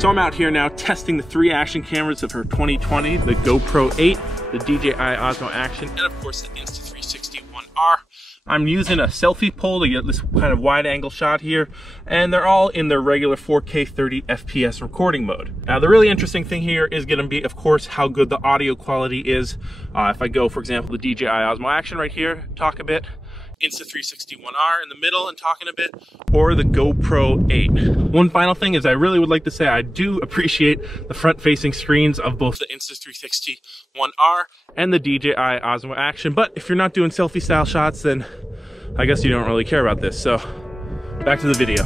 So I'm out here now testing the 3 action cameras of her 2020, the GoPro 8, the DJI Osmo Action, and of course the Insta360 ONE R. I'm using a selfie pole to get this kind of wide angle shot here, and they're all in their regular 4K 30 FPS recording mode. Now the really interesting thing here is going to be, of course, how good the audio quality is. If I go, for example, the DJI Osmo Action right here, talk a bit, Insta360 ONE R in the middle and talking a bit, or the GoPro 8. One final thing is I really would like to say I do appreciate the front-facing screens of both the Insta360 ONE R and the DJI Osmo Action, but if you're not doing selfie style shots, then I guess you don't really care about this. So back to the video.